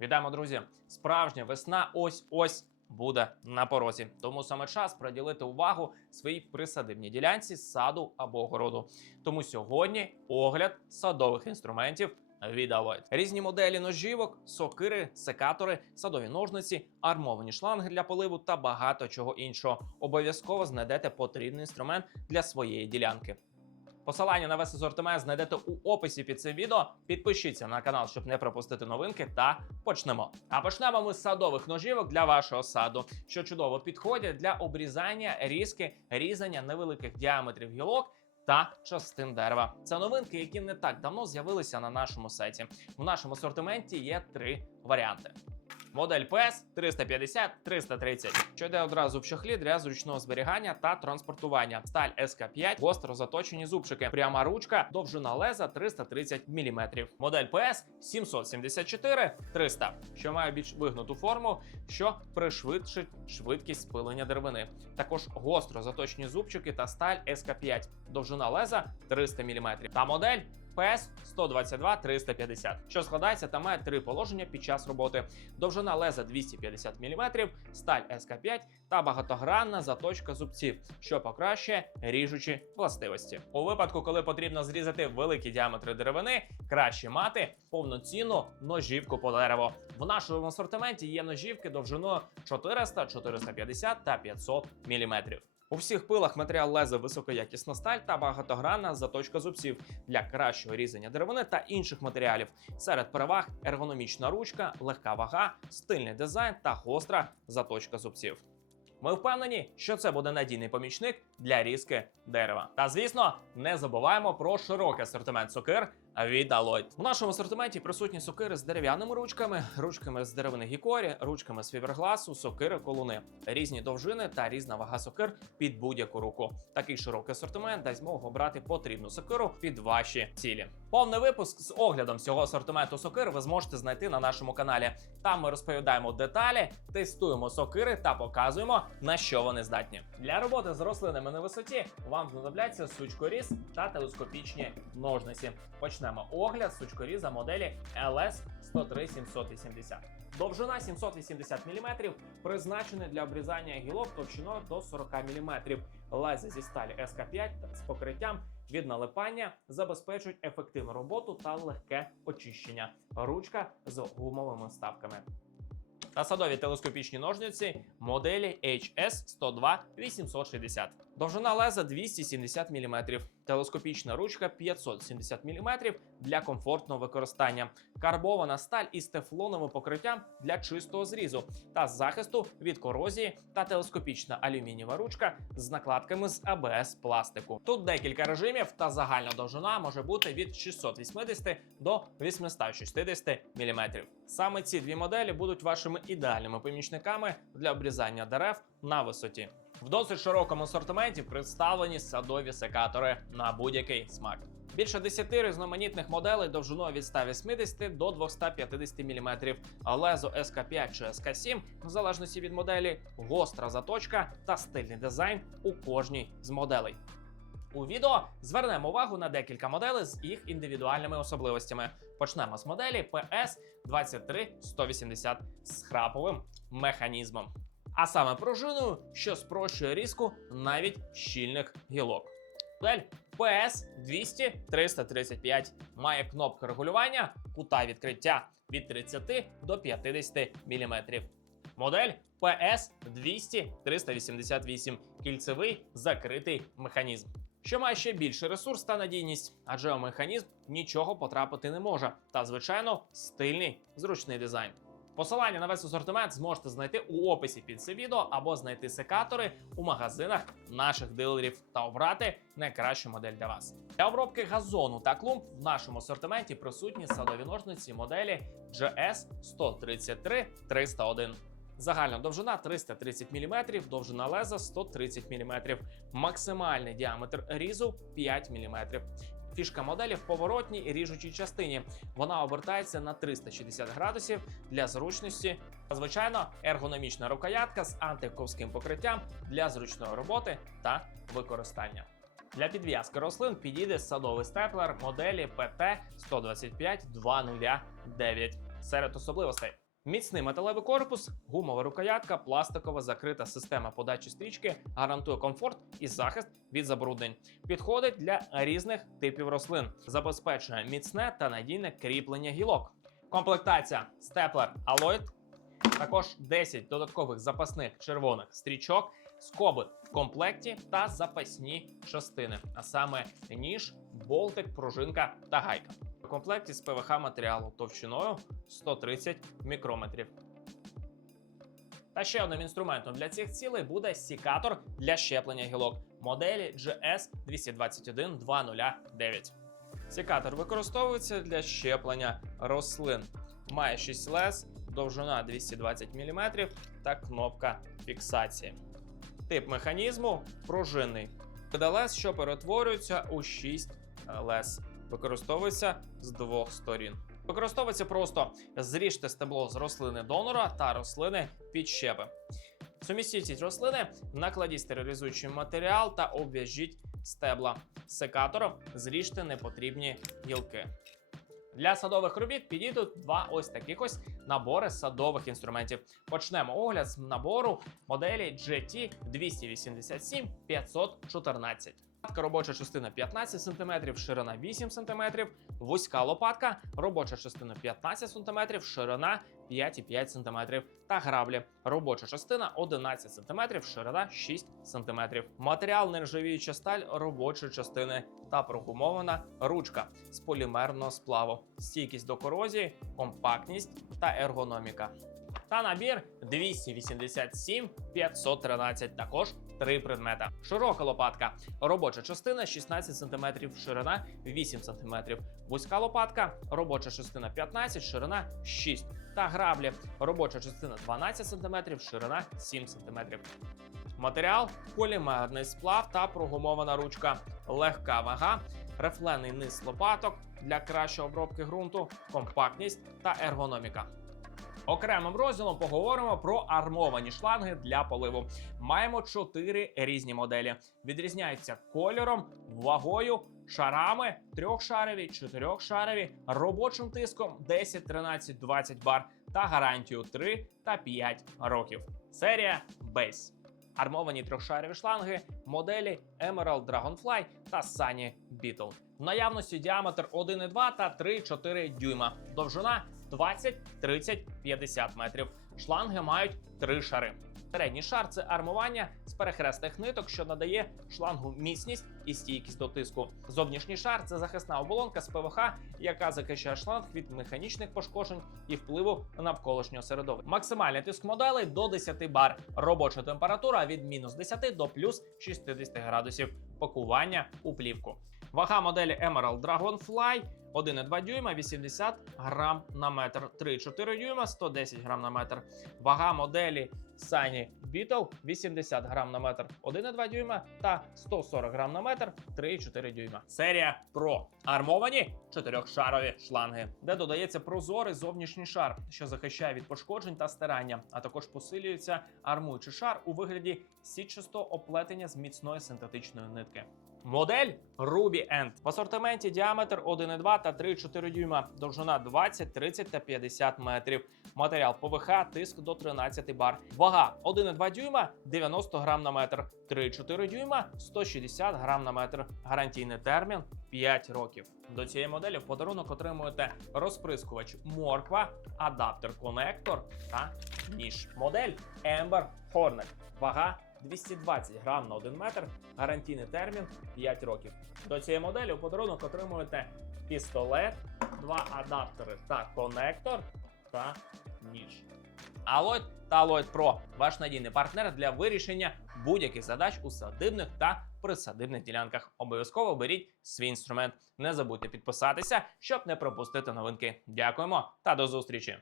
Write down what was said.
Вітаємо, друзі! Справжня весна ось ось буде на порозі. Тому саме час приділити увагу своїй присадибній ділянці саду або городу. Тому сьогодні огляд садових інструментів від Aloyd. Різні моделі ножівок, сокири, секатори, садові ножниці, армовані шланги для поливу та багато чого іншого. Обов'язково знайдете потрібний інструмент для своєї ділянки. Посилання на весь асортимент знайдете у описі під цим відео. Підпишіться на канал, щоб не пропустити новинки. Та почнемо. А почнемо ми з садових ножівок для вашого саду, що чудово підходять для обрізання, різки, різання невеликих діаметрів гілок. Та частин дерева це новинки, які не так давно з'явилися на нашому сайті. В нашому асортименті є три варіанти. Модель PS 350-330, що йде одразу в чохлі для зручного зберігання та транспортування. Сталь СК5, гостро заточені зубчики, пряма ручка, довжина леза 330 мм. Модель PS 774-300, що має більш вигнуту форму, що пришвидшить швидкість спилення деревини. Також гостро заточені зубчики та сталь СК5, довжина леза 300 мм. Та модель PS 122-350, що складається та має три положення під час роботи. Довжина леза 250 мм, сталь СК5 та багатогранна заточка зубців, що покращує ріжучі властивості. У випадку, коли потрібно зрізати великі діаметри деревини, краще мати повноцінну ножівку по дереву. В нашому асортименті є ножівки довжиною 400, 450 та 500 мм. У всіх пилах матеріал леза високоякісна сталь та багатогранна заточка зубців для кращого різання деревини та інших матеріалів. Серед переваг ергономічна ручка, легка вага, стильний дизайн та гостра заточка зубців. Ми впевнені, що це буде надійний помічник для різки дерева. Та звісно, не забуваємо про широкий асортимент сокир від Aloyd. В нашому асортименті присутні сокири з дерев'яними ручками, ручками з деревини гікорі, ручками з фібергласу, сокири колуни, різні довжини та різна вага сокир під будь-яку руку. Такий широкий асортимент дасть змогу обрати потрібну сокиру під ваші цілі. Повний випуск з оглядом всього асортименту сокир ви зможете знайти на нашому каналі. Там ми розповідаємо деталі, тестуємо сокири та показуємо на що вони здатні. Для роботи з рослинами на висоті вам знадобляться сучкоріз та телескопічні ножниці. Почнемо огляд сучкоріза моделі LS 103 780. Довжина 780 мм, призначений для обрізання гілок товщиною до 40 мм. Леза зі сталі СК5 з покриттям від налипання забезпечують ефективну роботу та легке очищення. Ручка з гумовими вставками. Та садові телескопічні ножниці моделі HS 102 860. Довжина леза 270 мм. Телескопічна ручка 570 мм для комфортного використання. Карбована сталь із тефлоновим покриттям для чистого зрізу та захисту від корозії та телескопічна алюмінієва ручка з накладками з АБС пластику. Тут декілька режимів, та загальна довжина може бути від 680 до 860 мм. Саме ці дві моделі будуть вашими ідеальними помічниками для обрізання дерев на висоті. В досить широкому асортименті представлені садові секатори на будь-який смак. Більше 10 різноманітних моделей довжиною від 180 до 250 мм, а лезо СК5 чи СК7, в залежності від моделі, гостра заточка та стильний дизайн у кожній з моделей. У відео звернемо увагу на декілька моделей з їх індивідуальними особливостями. Почнемо з моделі PS 23180 з храповим механізмом, а саме пружиною, що спрощує різку навіть щільних гілок. Модель PS 200 335 має кнопку регулювання кута відкриття від 30 до 50 мм. Модель PS 200 388 кільцевий закритий механізм, що має ще більший ресурс та надійність, адже у механізм нічого потрапити не може. Та, звичайно, стильний зручний дизайн. Посилання на весь асортимент зможете знайти у описі під це відео або знайти секатори у магазинах наших дилерів та обрати найкращу модель для вас. Для обробки газону та клумб в нашому асортименті присутні садові ножниці моделі GS 133 301. Загальна довжина 330 мм, довжина леза 130 мм, максимальний діаметр різу 5 мм. Фішка моделі в поворотній і ріжучій частині. Вона обертається на 360 градусів для зручності. Звичайно, ергономічна рукоятка з антиковським покриттям для зручної роботи та використання. Для підв'язки рослин підійде садовий степлер моделі PT 125 209. Серед особливостей Міцний металевий корпус, гумова рукоятка, пластикова закрита система подачі стрічки гарантує комфорт і захист від забруднень. Підходить для різних типів рослин, забезпечує міцне та надійне кріплення гілок. Комплектація степлер Alloyd, також 10 додаткових запасних червоних стрічок, скоби в комплекті та запасні частини, а саме ніж, болтик, пружинка та гайка. Комплекті з ПВХ матеріалу товщиною 130 мікрометрів. Та ще одним інструментом для цих цілей буде сікатор для щеплення гілок моделі GS 221 Сікатор використовується для щеплення рослин. Має 6 лез, довжина 220 мм та кнопка фіксації. Тип механізму пружинний. Педалез, що перетворюється у 6 лез. Використовується з двох сторін. Використовується просто зріжте стебло з рослини донора та рослини підщепи. Сумістіть рослини, накладіть стерилізуючий матеріал та обв'яжіть стебла. Секатором зріжте непотрібні гілки. Для садових робіт підійдуть два ось таких ось набори садових інструментів. Почнемо огляд з набору моделі GT 287 514. Лопатка робоча частина 15 см, ширина 8 см, вузька лопатка, робоча частина 15 см, ширина 5,5 см та граблі. Робоча частина 11 см, ширина 6 см. Матеріал нержавіюча сталь робочої частини та прогумована ручка з полімерного сплаву, стійкість до корозії, компактність та ергономіка. Та набір 287 513, також три предмета. Широка лопатка, робоча частина 16 см, ширина 8 см. Вузька лопатка, робоча частина 15, ширина 6 та граблі, робоча частина 12 см, ширина 7 см. Матеріал. Полімерний сплав та прогумована ручка, легка вага, рефлений низ лопаток для кращої обробки ґрунту, компактність та ергономіка. Окремим розділом поговоримо про армовані шланги для поливу. Маємо чотири різні моделі. Відрізняються кольором, вагою, шарами, трьохшарові, чотирьохшарові, робочим тиском 10, 13, 20 бар та гарантію 3 та 5 років. Серія Base. Армовані трьохшарові шланги моделі Emerald Dragonfly та Sunny Beetle. В наявності діаметр 1,2 та 3,4 дюйма. Довжина 20, 30, 50 метрів. Шланги мають три шари. Середній шар це армування з перехресних ниток, що надає шлангу міцність і стійкість до тиску. Зовнішній шар це захисна оболонка з ПВХ, яка захищає шланг від механічних пошкоджень і впливу навколишнього середовища. Максимальний тиск моделей до 10 бар. Робоча температура від мінус 10 до плюс 60 градусів. Пакування у плівку. Вага моделі Emerald Dragonfly 1,2 дюйма 80 грам на метр, 3,4 дюйма 110 грам на метр. Вага моделі Sunny Beetle 80 грам на метр, 1,2 дюйма та 140 грам на метр, 3,4 дюйма. Серія Pro. Армовані чотирьохшарові шланги, де додається прозорий зовнішній шар, що захищає від пошкоджень та стирання, а також посилюється армуючий шар у вигляді сітчастого оплетення з міцної синтетичної нитки. Модель Ruby End. В асортименті діаметр 1,2 та 3,4 дюйма, довжина 20, 30 та 50 метрів. Матеріал ПВХ, тиск до 13 бар. Вага 1,2 дюйма 90 грам на метр, 3,4 дюйма 160 грам на метр. Гарантійний термін 5 років. До цієї моделі в подарунок отримуєте розприскувач морква, адаптер-конектор та ніж. Модель Ember Hornet. Вага 220 грам на 1 метр, гарантійний термін 5 років. До цієї моделі у подарунок отримуєте пістолет, два адаптери та конектор та ніж. Alloyd та Alloyd Pro – ваш надійний партнер для вирішення будь-яких задач у садибних та присадибних ділянках. Обов'язково беріть свій інструмент. Не забудьте підписатися, щоб не пропустити новинки. Дякуємо та до зустрічі!